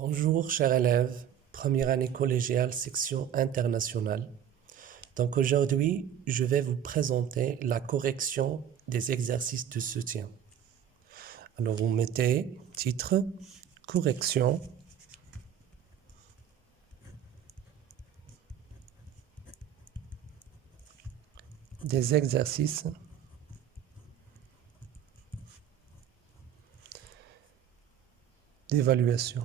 Bonjour chers élèves, première année collégiale, section internationale. Donc aujourd'hui, je vais vous présenter la correction des exercices de soutien. Alors vous mettez titre, correction, des exercices d'évaluation.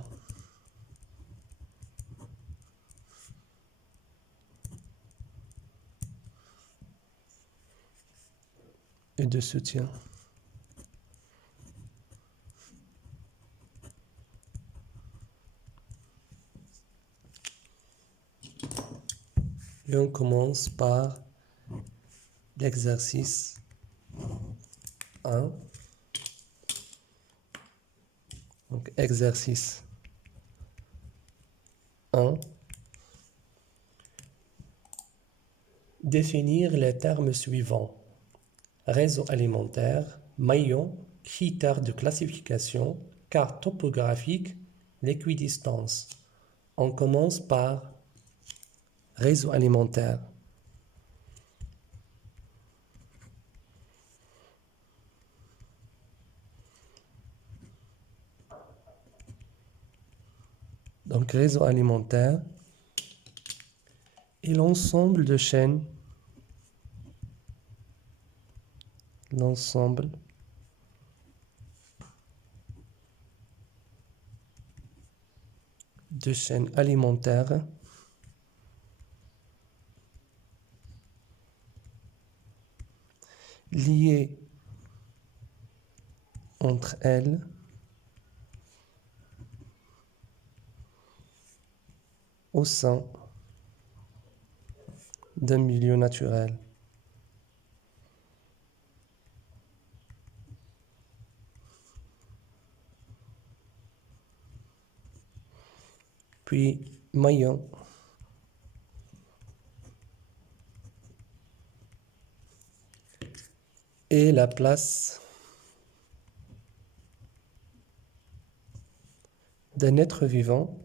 Et de soutien. Et on commence par l'exercice 1. Donc exercice 1. Définir les termes suivants. Réseau alimentaire, maillon, critères de classification, carte topographique, l'équidistance. On commence par réseau alimentaire. Donc réseau alimentaire et l'ensemble de chaînes, l'ensemble de chaînes alimentaires liées entre elles au sein d'un milieu naturel. Puis maillon et la place d'un être vivant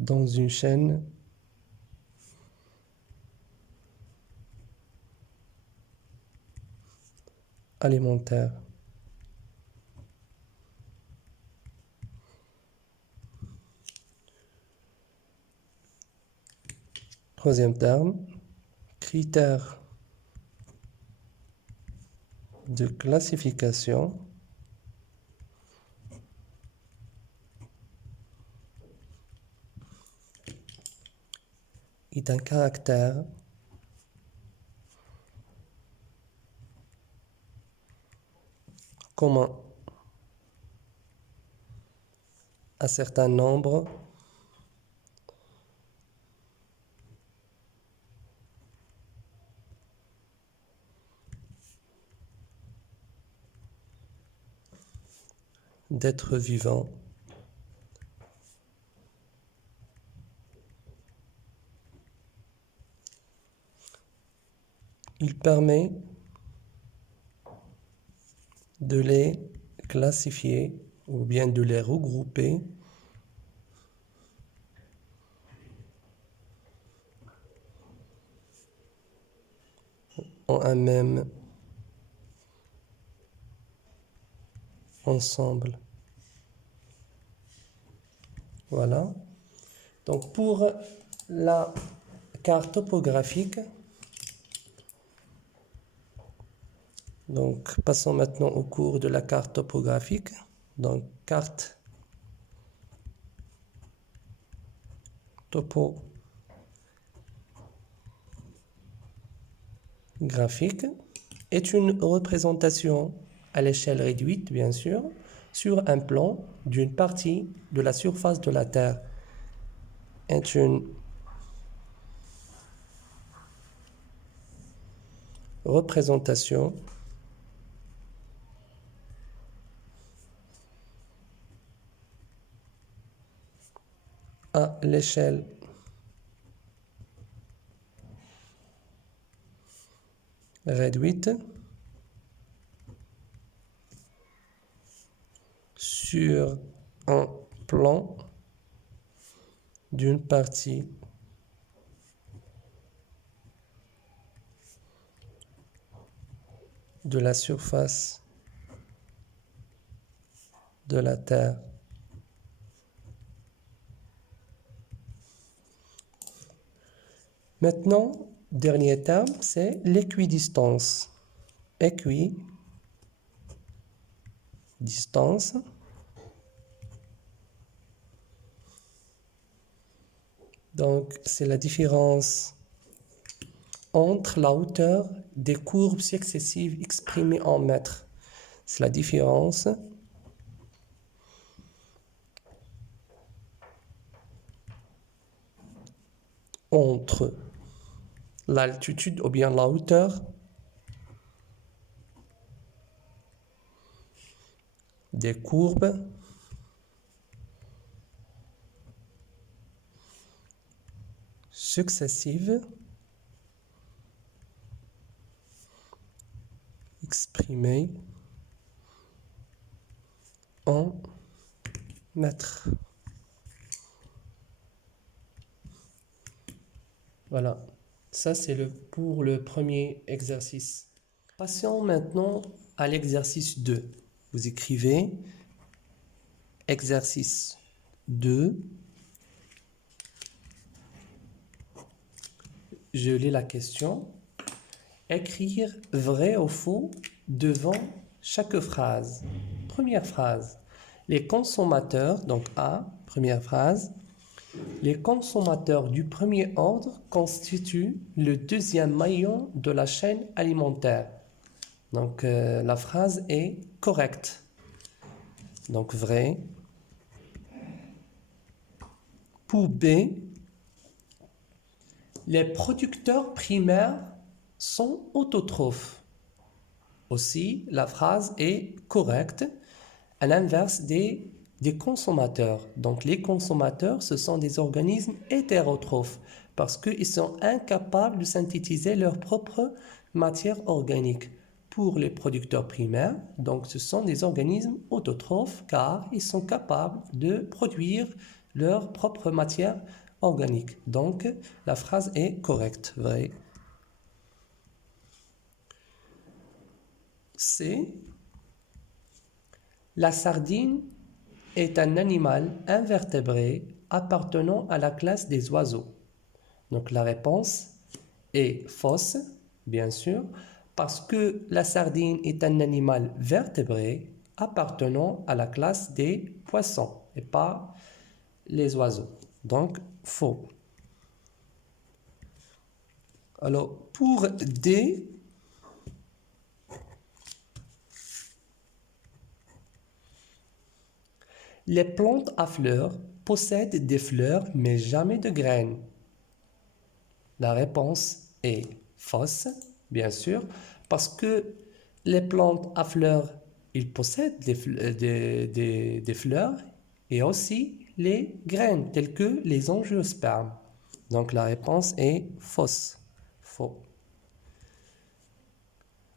dans une chaîne alimentaire. Troisième terme, critères de classification est un caractère commun à certain nombre d'êtres vivants il permet de les classifier ou bien de les regrouper en un même ensemble. Voilà. Donc pour la carte topographique, donc passons maintenant au cours de la carte topographique. Donc carte topographique est une représentation à l'échelle réduite, bien sûr, sur un plan d'une partie de la surface de la Terre. Est une représentation à l'échelle réduite sur un plan d'une partie de la surface de la Terre. Maintenant, dernier terme, c'est l'équidistance. Équidistance. Donc, c'est la différence entre la hauteur des courbes successives exprimées en mètres. C'est la différence entre l'altitude ou bien la hauteur des courbes successives exprimées en mètres. Voilà, ça c'est pour le premier exercice. Passons maintenant à l'exercice 2. Vous écrivez exercice 2. Je lis la question. Écrire vrai ou faux devant chaque phrase. Première phrase. Les consommateurs, donc A, première phrase. Les consommateurs du premier ordre constituent le deuxième maillon de la chaîne alimentaire. Donc la phrase est correcte. Donc vrai. Pour B, les producteurs primaires sont autotrophes. Aussi, la phrase est correcte à l'inverse des consommateurs. Donc les consommateurs, ce sont des organismes hétérotrophes parce qu'ils sont incapables de synthétiser leur propre matière organique. Pour les producteurs primaires, donc ce sont des organismes autotrophes car ils sont capables de produire leur propre matière organique. Donc la phrase est correcte, vrai. C. La sardine est un animal invertébré appartenant à la classe des oiseaux. Donc la réponse est fausse, bien sûr, parce que la sardine est un animal vertébré appartenant à la classe des poissons et pas les oiseaux. Donc faux. Alors pour D, les plantes à fleurs possèdent des fleurs mais jamais de graines. La réponse est fausse, bien sûr, parce que les plantes à fleurs, ils possèdent des fleurs et aussi les graines, telles que les angiospermes. Donc la réponse est fausse. Faux.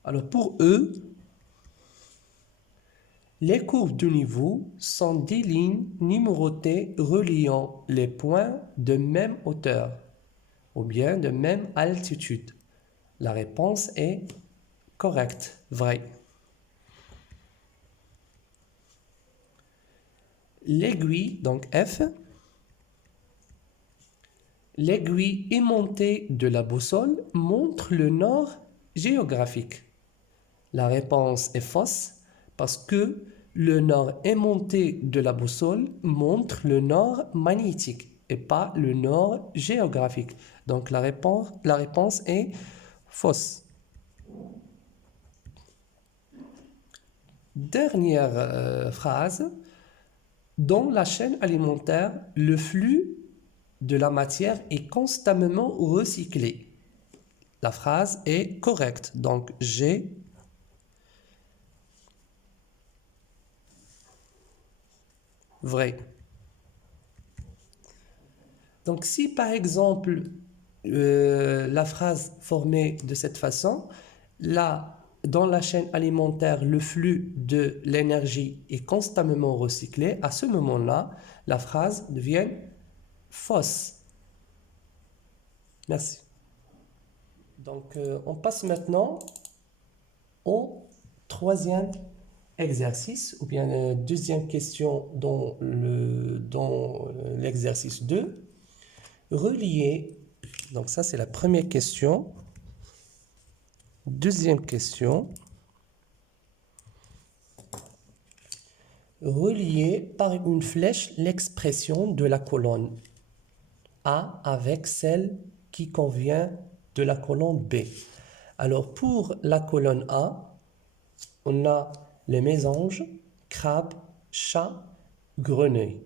Alors pour eux, les courbes de niveau sont des lignes numérotées reliant les points de même hauteur ou bien de même altitude. La réponse est correcte, vrai. L'aiguille, donc F, l'aiguille aimantée de la boussole montre le nord géographique. La réponse est fausse parce que le nord aimanté de la boussole montre le nord magnétique et pas le nord géographique. Donc la réponse est fausse. Dernière phrase. Dans la chaîne alimentaire, le flux de la matière est constamment recyclé. La phrase est correcte. Donc G. Vrai. Donc si par exemple la phrase formée de cette façon, la dans la chaîne alimentaire, le flux de l'énergie est constamment recyclé, à ce moment-là, la phrase devient fausse. Merci. Donc, on passe maintenant au troisième exercice, ou bien deuxième question dans l'exercice 2. Relier, donc ça c'est la première question. Deuxième question. Relier par une flèche l'expression de la colonne A avec celle qui convient de la colonne B. Alors pour la colonne A, on a les mésanges, crabe, chat, grenouille.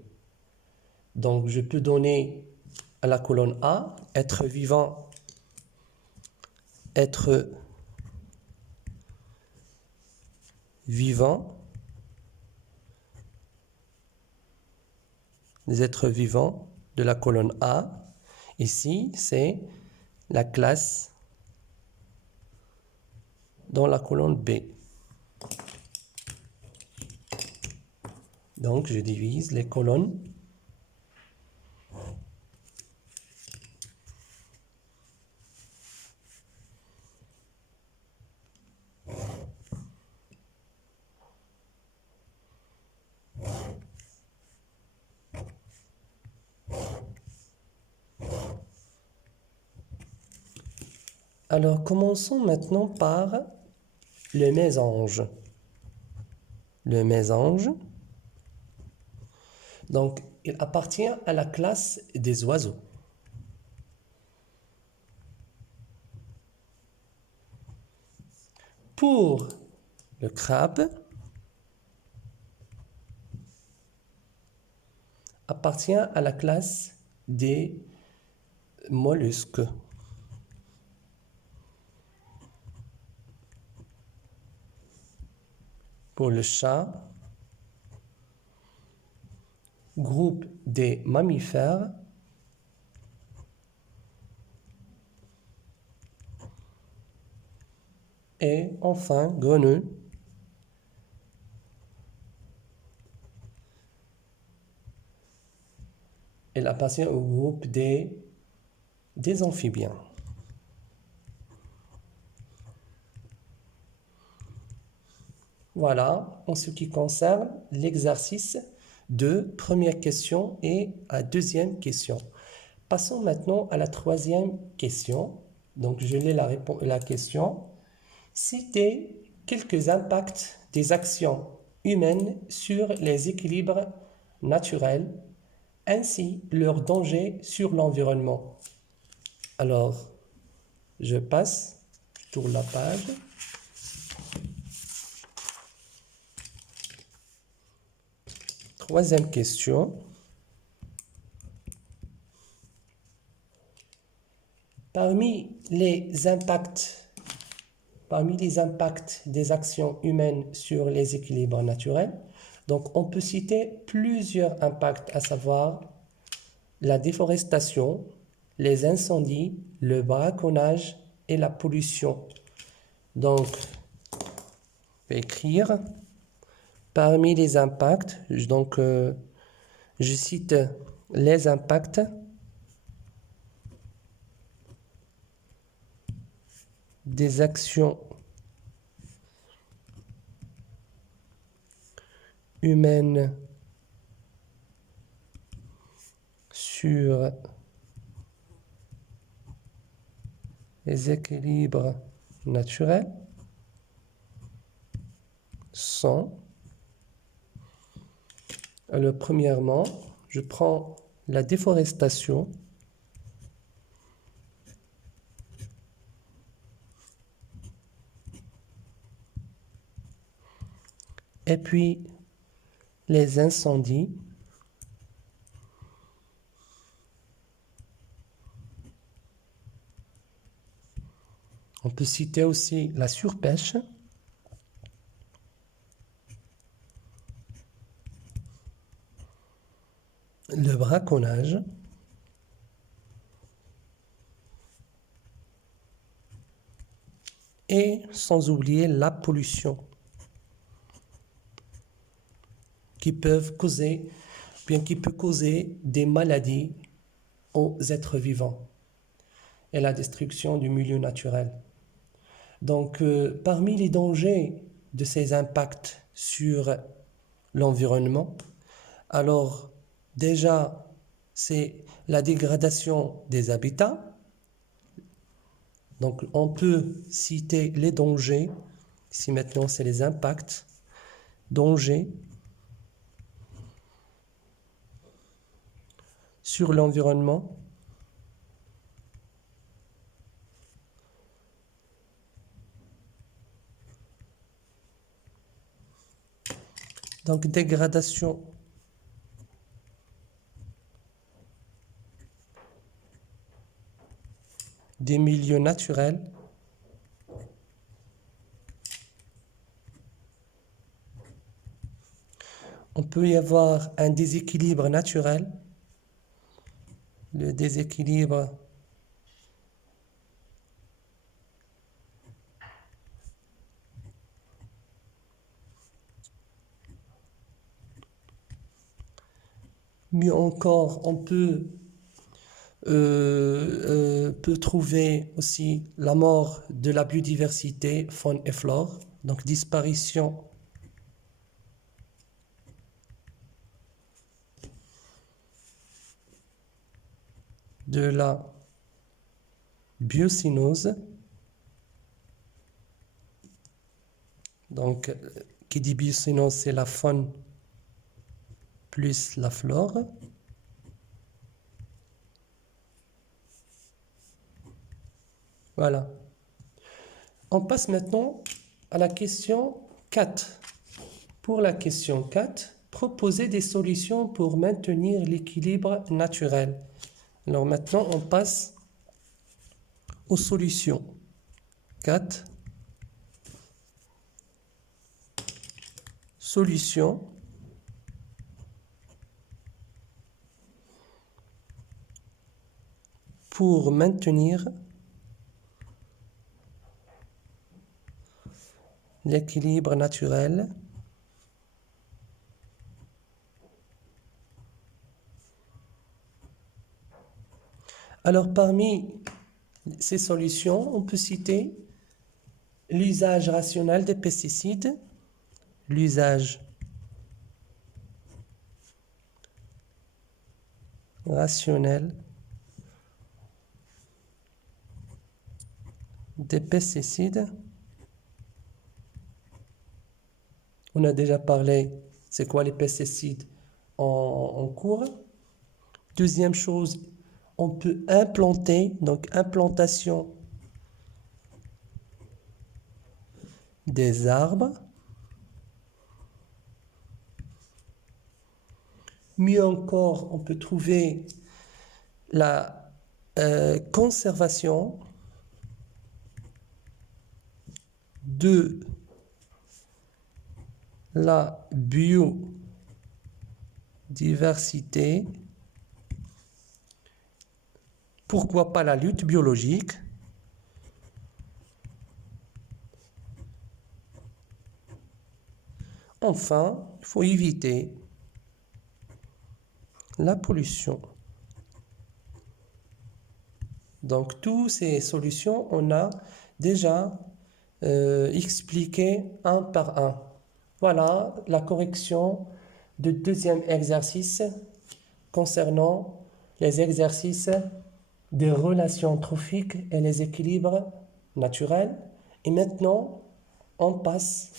Donc je peux donner à la colonne A être vivant, être vivant, les êtres vivants de la colonne A. Ici, c'est la classe dans la colonne B. Donc, je divise les colonnes. Alors, commençons maintenant par le mésange. Le mésange, donc, il appartient à la classe des oiseaux. Pour le crabe, appartient à la classe des mollusques. Pour le chat, groupe des mammifères. Et enfin, grenouille. Elle appartient au groupe des amphibiens. Voilà, en ce qui concerne l'exercice de première question et à deuxième question. Passons maintenant à la troisième question. Donc, je lis la question. Citez quelques impacts des actions humaines sur les équilibres naturels, ainsi leur danger sur l'environnement. Alors, je passe, je tourne la page. Troisième question. Parmi les impacts des actions humaines sur les équilibres naturels, donc on peut citer plusieurs impacts, à savoir la déforestation, les incendies, le braconnage et la pollution. Donc, je vais écrire parmi les impacts, donc je cite les impacts des actions humaines sur les équilibres naturels sont, alors premièrement, je prends la déforestation, et puis les incendies, on peut citer aussi la surpêche, le braconnage, et sans oublier la pollution qui peut causer des maladies aux êtres vivants et la destruction du milieu naturel. Donc, parmi les dangers de ces impacts sur l'environnement, alors déjà, c'est la dégradation des habitats. Donc, on peut citer les dangers. Ici, maintenant, c'est les impacts. Dangers sur l'environnement. Donc, dégradation des milieux naturels. On peut y avoir un déséquilibre naturel. Le déséquilibre mieux encore, on peut trouver aussi la mort de la biodiversité, faune et flore, donc disparition de la biocénose. Donc, qui dit biocénose, c'est la faune plus la flore. Voilà. On passe maintenant à la question 4. Pour la question 4, proposer des solutions pour maintenir l'équilibre naturel. Alors maintenant, on passe aux solutions. 4. Solutions pour maintenir l'équilibre naturel Alors, parmi ces solutions, on peut citer l'usage rationnel des pesticides, l'usage rationnel des pesticides. On a déjà parlé, c'est quoi les pesticides en cours. Deuxième chose, on peut implanter, donc implantation des arbres. Mieux encore, on peut trouver la conservation de la biodiversité. Pourquoi pas la lutte biologique? Enfin, il faut éviter la pollution. Donc, toutes ces solutions, on a déjà expliqué un par un. Voilà la correction du deuxième exercice concernant les exercices des relations trophiques et les équilibres naturels. Et maintenant, on passe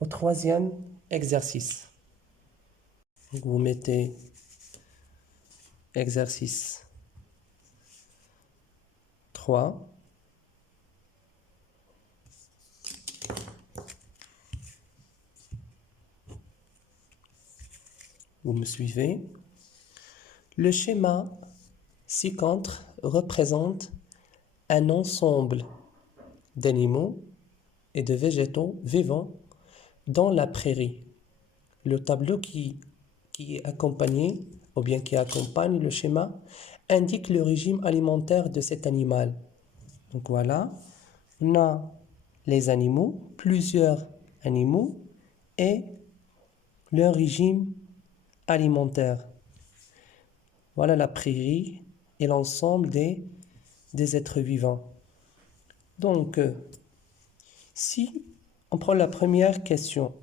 au troisième exercice. Donc, vous mettez exercice 3. Vous me suivez? Le schéma ci-contre représente un ensemble d'animaux et de végétaux vivants dans la prairie. Le tableau qui est accompagné ou bien qui accompagne le schéma indique le régime alimentaire de cet animal. Donc voilà, on a les animaux, plusieurs animaux et leur régime alimentaire. Voilà la prairie et l'ensemble des êtres vivants. Donc, si on prend la première question,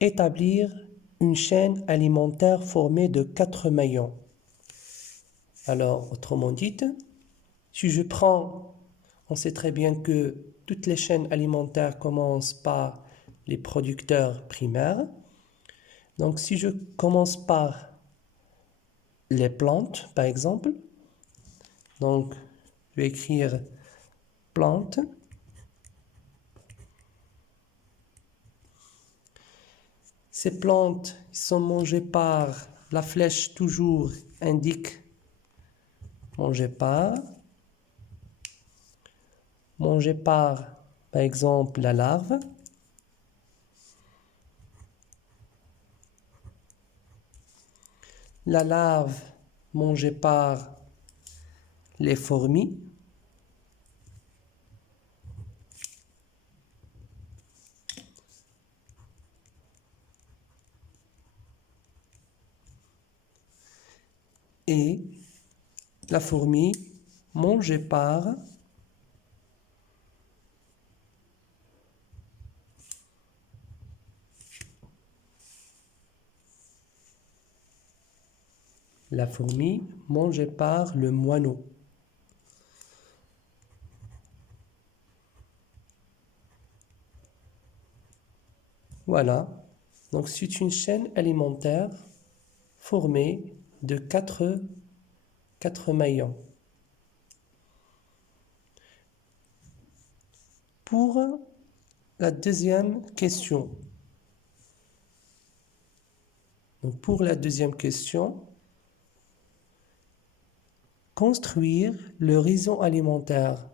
établir une chaîne alimentaire formée de 4 maillons. Alors, autrement dit, si je prends, on sait très bien que toutes les chaînes alimentaires commencent par les producteurs primaires. Donc, si je commence par les plantes, par exemple, donc je vais écrire plantes. Ces plantes sont mangées par, la flèche toujours indique mangées par exemple la larve. La larve mangée par les fourmis. Et la fourmi mangée par le moineau. Voilà, donc c'est une chaîne alimentaire formée de 4 maillons. Pour la deuxième question, construire le réseau alimentaire.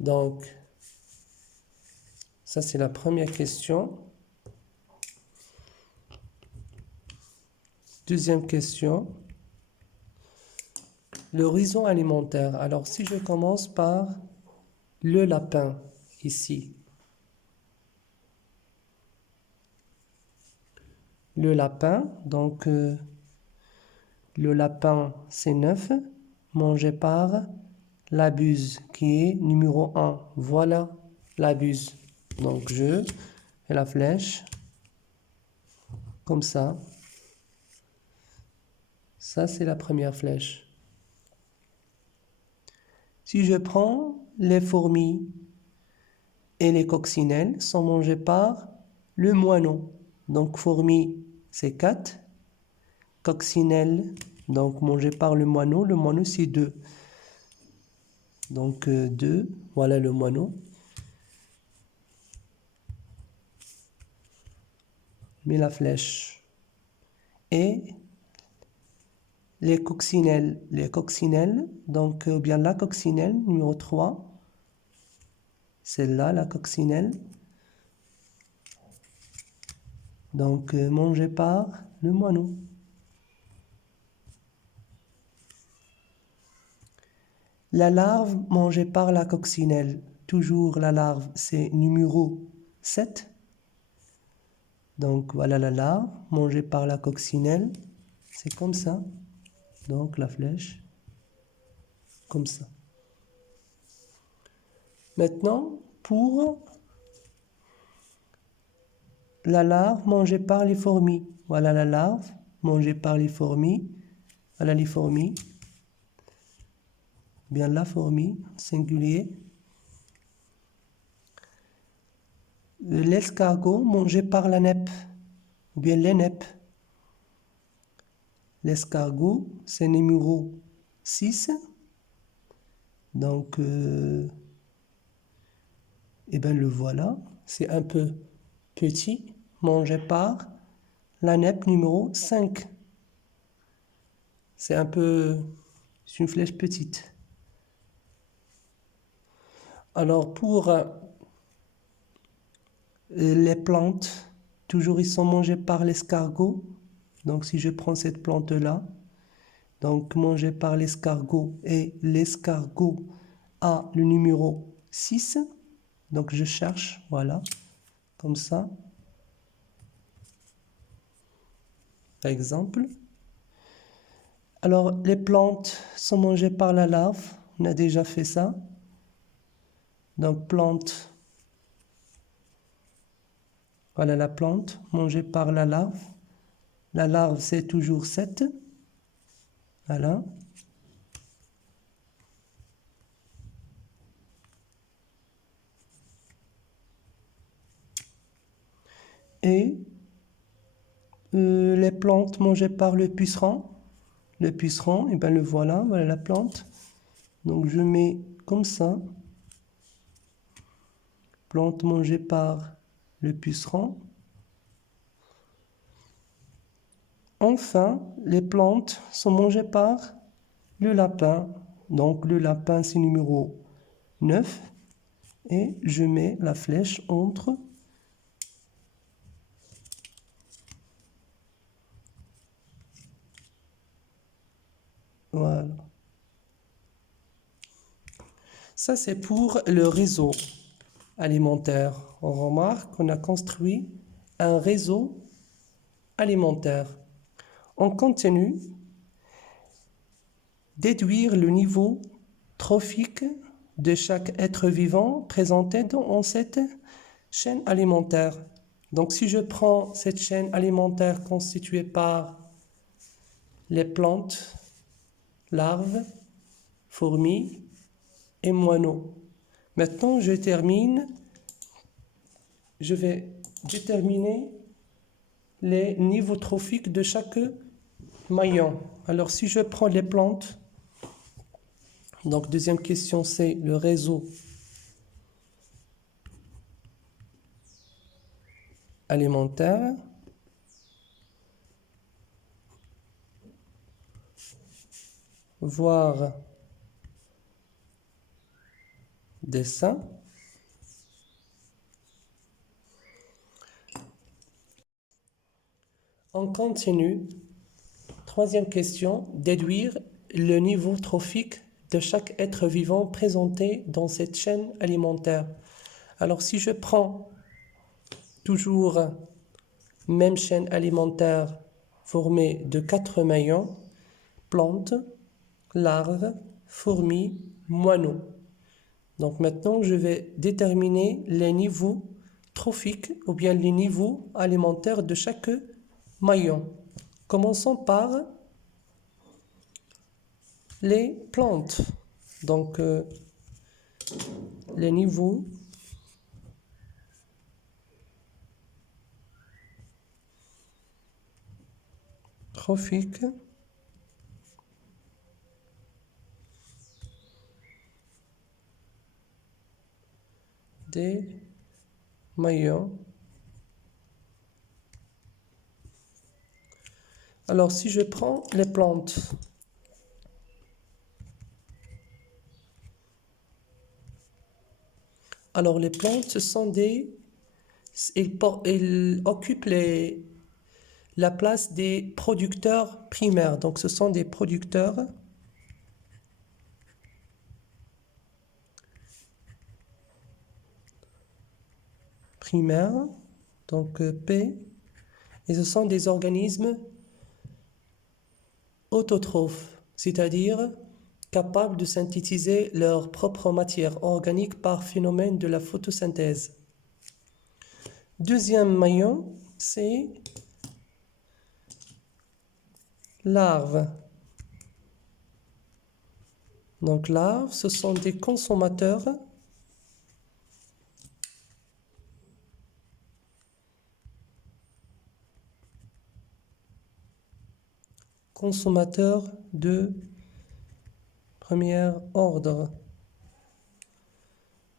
Donc, ça c'est la première question. Deuxième question, le réseau alimentaire. Alors, si je commence par le lapin, ici. Le lapin, donc le lapin c'est 9, mangé par la buse qui est numéro 1. Voilà la buse. Donc je fais la flèche comme ça. Ça c'est la première flèche. Si je prends les fourmis et les coccinelles sont mangées par le moineau. Donc fourmis c'est 4. Coccinelle, donc mangé par le moineau c'est 2. Donc 2, voilà le moineau. Mets la flèche. Et les coccinelles, donc ou bien la coccinelle numéro 3, celle-là, la coccinelle. Donc mangé par le moineau. La larve mangée par la coccinelle. Toujours la larve, c'est numéro 7. Donc voilà la larve mangée par la coccinelle. C'est comme ça. Donc la flèche, comme ça. Maintenant, pour la larve mangée par les fourmis. Voilà la larve mangée par les fourmis. Voilà les fourmis. Bien la fourmi, singulier. L'escargot mangé par la nèpe, ou bien les nèpes. L'escargot, c'est numéro 6. Donc, le voilà. C'est un peu petit, mangé par la nèpe numéro 5. C'est une flèche petite. Alors, pour les plantes, toujours ils sont mangés par l'escargot. Donc si je prends cette plante-là, donc mangée par l'escargot, et l'escargot a le numéro 6. Donc je cherche, voilà, comme ça. Par exemple. Alors, les plantes sont mangées par la larve. On a déjà fait ça. Donc, plante. Voilà la plante mangée par la larve. La larve, c'est toujours 7. Voilà. Et les plantes mangées par le puceron. Le puceron, et bien le voilà, voilà la plante. Donc, je mets comme ça. Plante mangée par le puceron. Enfin, les plantes sont mangées par le lapin. Donc le lapin, c'est numéro 9. Et je mets la flèche entre. Voilà. Ça, c'est pour le réseau alimentaire. On remarque qu'on a construit un réseau alimentaire. On continue déduire le niveau trophique de chaque être vivant présenté dans cette chaîne alimentaire. Donc si je prends cette chaîne alimentaire constituée par les plantes, larves, fourmis et moineaux. Maintenant, je vais déterminer les niveaux trophiques de chaque maillon. Alors si je prends les plantes, donc deuxième question, c'est le réseau alimentaire. Voir dessin. On continue. Troisième question, déduire le niveau trophique de chaque être vivant présenté dans cette chaîne alimentaire. Alors si je prends toujours même chaîne alimentaire formée de 4 maillons, plantes, larves, fourmis, moineaux. Donc maintenant, je vais déterminer les niveaux trophiques ou bien les niveaux alimentaires de chaque maillon. Commençons par les plantes. Donc, les niveaux trophiques des maillons. Alors, si je prends les plantes, alors les plantes, ce sont ils occupent la place des producteurs primaires. Donc, ce sont des producteurs primaires, donc P, et ce sont des organismes autotrophes, c'est-à-dire capables de synthétiser leur propre matière organique par phénomène de la photosynthèse. Deuxième maillon, c'est larves. Donc larves, ce sont des consommateurs de premier ordre.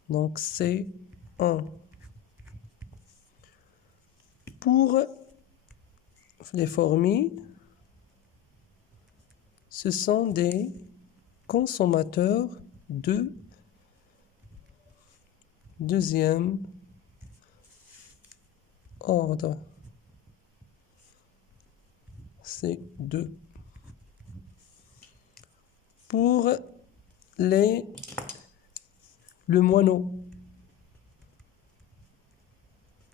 Donc c'est 1. Pour les fourmis, ce sont des consommateurs de deuxième ordre. C'est 2. Pour les le moineau.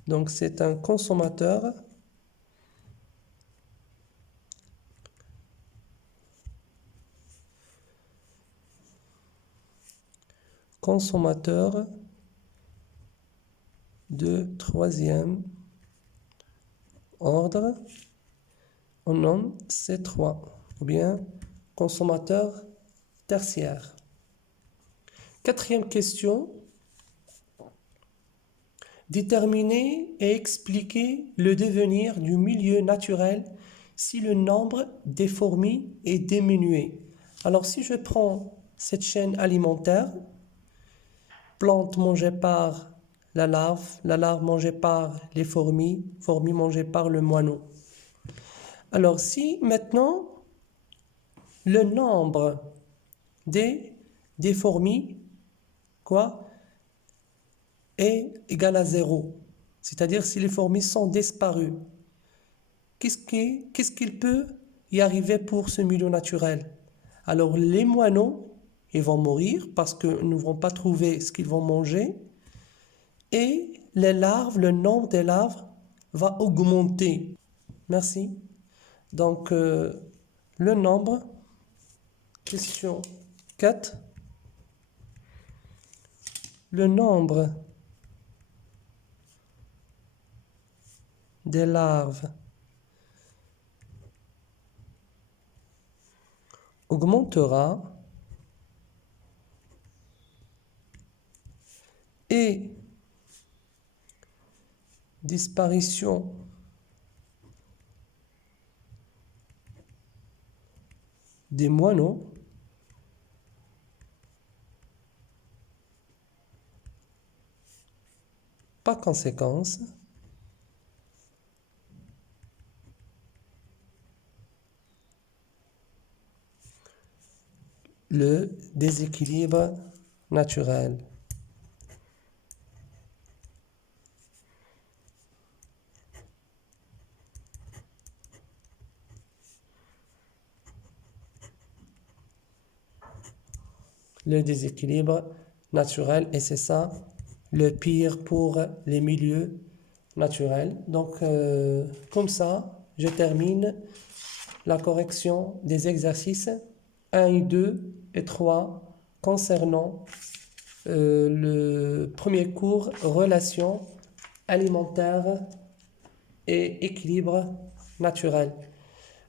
Donc c'est un consommateur de troisième ordre, on nomme C3, ou bien consommateur tertiaire. Quatrième question, déterminer et expliquer le devenir du milieu naturel si le nombre des fourmis est diminué. Alors si je prends cette chaîne alimentaire, plante mangée par la larve mangée par les fourmis mangées par le moineau. Alors si maintenant le nombre des fourmis est égal à 0, c'est-à-dire si les fourmis sont disparues, qu'est-ce qu'il peut y arriver pour ce milieu naturel? Alors les moineaux, ils vont mourir parce que nous ne vont pas trouver ce qu'ils vont manger, et les larves, le nombre des larves va augmenter. Merci. Donc le nombre, question 4, le nombre des larves augmentera et disparition des moineaux par conséquence le déséquilibre naturel. Le déséquilibre naturel, et c'est ça le pire pour les milieux naturels. Donc comme ça, je termine la correction des exercices 1 et 2 et 3 concernant le premier cours relations alimentaires et équilibre naturel.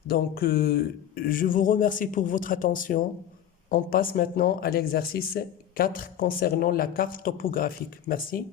Donc je vous remercie pour votre attention. On passe maintenant à l'exercice 4 concernant la carte topographique. Merci.